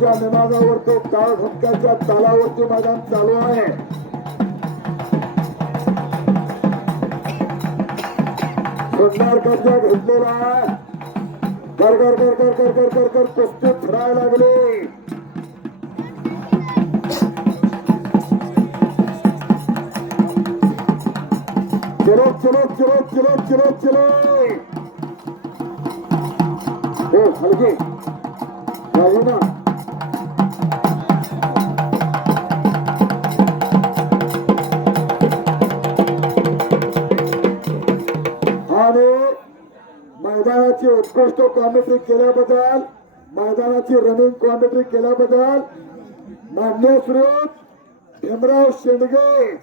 तालाच्या निमागावर तो टाळ धमक्याच्या तालावरती मैदान चालू आहे. सुंदर कब्जा घेतलेला आहे. कर कर कर कर कर कर कर कर कुस्ती फिरायला लागली. चलो चलो चलो चलो चलो चलो. हो हलके. राहू ना मैदानाची उत्कृष्ट कॉमेंट्री केल्याबद्दल मैदानाची रनिंग कॉमेंट्री केल्याबद्दल मान्य श्री भीमराव शेंडगे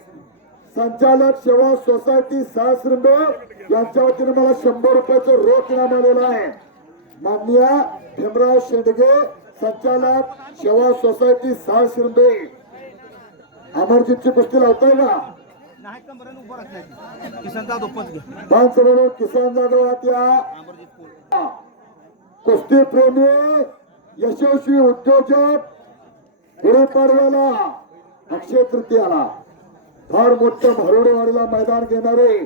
संचालक सेवा सोसायटी सासरिंबे यांच्या वतीने मला शंभर रुपयाचं रोख इनाम आलेलं आहे. मान्य भीमराव शेंडगे संचालक सेवा सोसायटी सासरिंबे. अमरजीतची कुस्ती लावताय का? किसन जाधव किसान जाधव त्या कुस्तीप्रेमी कुस्ती यशस्वी उद्योजक गुढीपाडव्याला अक्षय तृतीयाला. फार मोठं भारुडेवाडीला मैदान घेणारे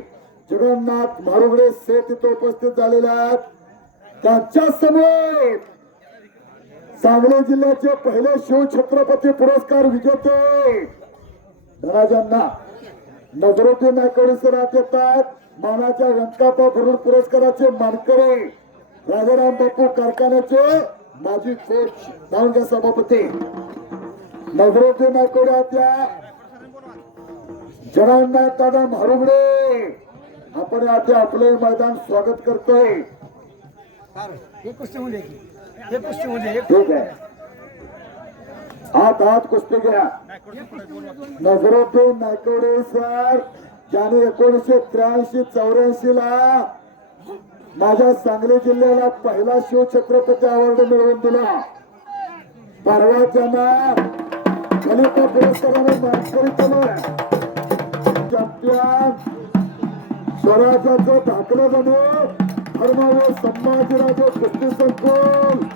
जगन्नाथ भारुगडे सेठ इथे उपस्थित झालेले आहेत. त्यांच्यासमोर सांगली जिल्ह्याचे पहिले शिवछत्रपती पुरस्कार विजेते धनाजांना नगरोटी नायकवडी सर येतात मानाच्या व्यंकापा भरून पुरस्काराचे मानकरी. राजाराम बापू कारखान्याचे माजी कोच दावणग्या सभापती नजरुद्दीन नायकवडी आत या जगन्नाथ दादा म्हारुगडे. आपण आता आपले मैदान स्वागत करतोय. ठीक आहे हात हात कुस्ती घ्या. नजरुद्दीन नायकवडे सर ज्याने एकोणीसशे त्र्याऐंशी चौऱ्याऐंशी ला माझ्या सांगली जिल्ह्याला पहिला शिवछत्रपती अवॉर्ड मिळवून दिला. परवा त्यांना ललिता पुरस्काराने मानकरी केलं चॅम्पियन स्वराज्याचं ठाकरे बनू धर्मावर संभाजीराजे कुस्ती संकुल.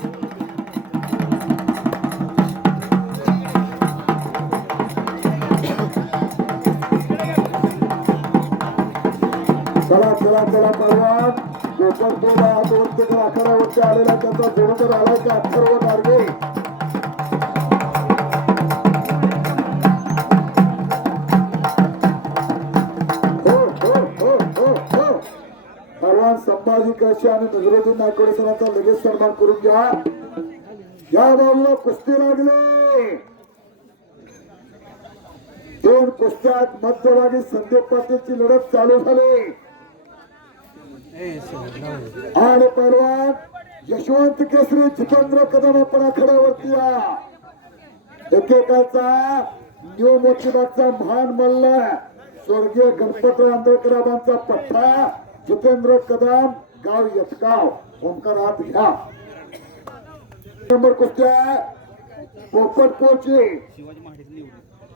चला चला चला परवा कोकण तो वरती अकरावरती आलेला त्याचा जोडीदार आलाय का अथर्व मार्गे हो संभाजी कशी आणि नजरुद्दीन नायकवडे सरांचा लगेच सन्मान करून घ्या या बाजूला कुस्ती लागली दोन कुस्त्यात मध्यभागी संदीप पाटीलची लढत चालू झाली. आणि परवा यशवंत केसरी जितेंद्र कदम आपण आखाड्यावरती या एकेकाचा न्यू मोतीबागचा महान मल्ल स्वर्गीय गणपतराव आंबेडकरांचा पठ्ठा जितेंद्र कदम गाव यतगाव ओंकार हात घ्या. नंबर कुस्त्या पोपट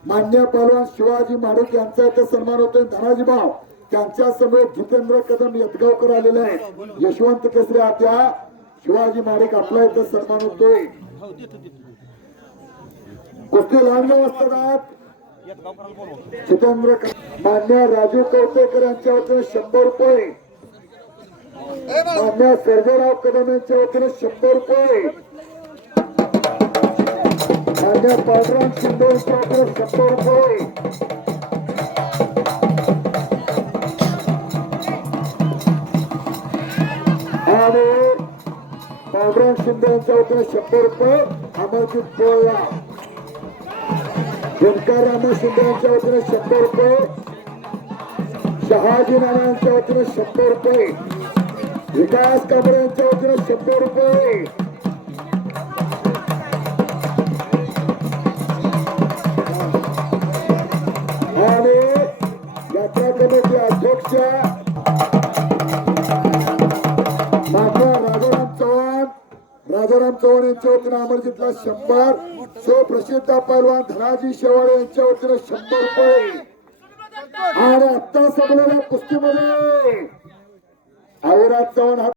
मान्य पहलवान शिवाजी महाडिक यांचा इथे सन्मान होतोय. धनाजी भाव त्यांच्यासमोर जितेंद्र कदम यतगावकर आलेले आहेत. यशवंत केसरे आत्या शिवाजी महाडिक आपला इथं सन्मान होतोय. हो देतो देतो कुस्ती लांडगाव असतात जितेंद्र मान्य राजू कवटेकर यांच्या वतीने शंभर रुपये. मान्य सर्वराव कदम यांच्या वतीने शंभर रुपये. मान्य पांडुरंग शिंदे यांच्या वतीने शंभर रुपये. आणि पांडुरंग शिंदे यांच्या वतीने शंभर रुपये अमरजित पोळला दिनकर रामा शिंदे यांच्या वतीने शंभर रुपये शहाजी नाना यांच्या वतीने शंभर रुपये विकास कांबळे यांच्या वतीने शंभर रुपये आणि यात्रा कमिटी अध्यक्ष चव्हाण यांच्या वतीने अमरजितला शंभर सो प्रसिद्ध पैलवान धनाजी शेवाळे यांच्या वतीने शंभर रुपये. आणि आत्ता संपलेल्या कुस्तीमध्ये अविराज चव्हाण